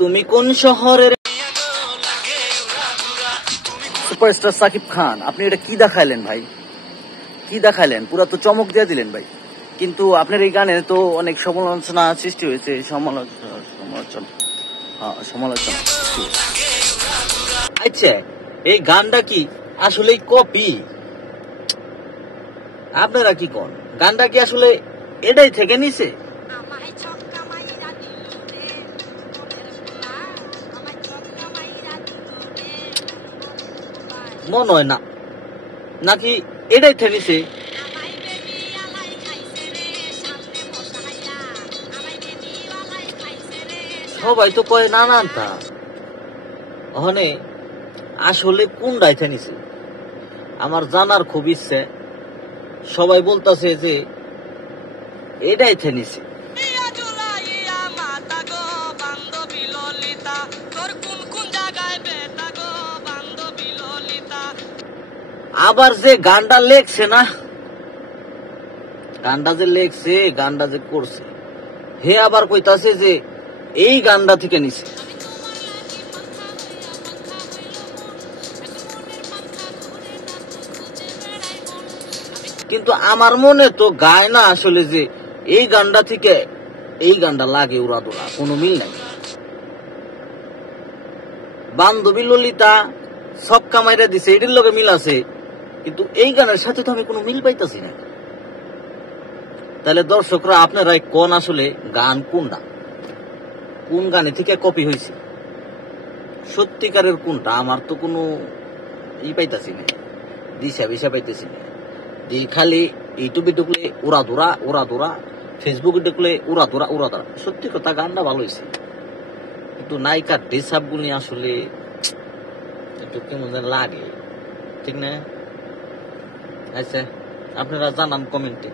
তুমি কোন শহরের সুপারস্টার সাকিব খান? আপনি এটা কি দেখাইলেন ভাই, কি দেখাইলেন? পুরা তো চমক দিয়ে দিলেন ভাই। কিন্তু আপনার এই গানে তো অনেক সমালোচনা সৃষ্টি হয়েছে, সমালোচনা। আচ্ছা, এই গানটা কি আসলে কপি? আপনারা কি কোন? গানটা কি আসলে এটাই থেকে নিছে? মনে হয় না, নাকি এটাই থেকেছে? সবাই তো কয় নানানটা, ওখানে আসলে কোনটাই থেকেছে আমার জানার খুব ইচ্ছে। সবাই বলতেছে যে এটাই থেকেছে। আবার যে গানটা লেখছে না, গানটা যে লেখছে, গানটা যে করছে, হে আবার কইতাছে যে এই গানটা থেকে নিছে। কিন্তু আমার মনে তো গায় না আসলে যে এই গানটা থেকে এই গানটা লাগে উড়াদোড়া, কোনো মিল নাই। বান্ধবী ললিতা সব কামাইরা দিছে, এটির লগে মিল আছে, কিন্তু এই গানের সাথে তো আমি কোনো মিল পাইতাছি না। তাহলে দর্শকরা আপনারাই কোন আসলে গান কোনটা, কোন গানে থেকে কপি হয়েছে, সত্যিকারের কোনটা? আমার তো কোনো ই পাইতাছি না, দিশা বিশা পাইতেছি না। খালি ইউটিউবে ঢুকলে উড়াদোড়া, ফেসবুকে ঢুকলে উড়াদোড়া। সত্যি কথা গানটা ভালো হয়েছে, কিন্তু নায়িকার ড্রেসআপ গুলি আসলে একটু কেমন লাগে, ঠিক না? আচ্ছা, আপনারা জানান কমেন্টে।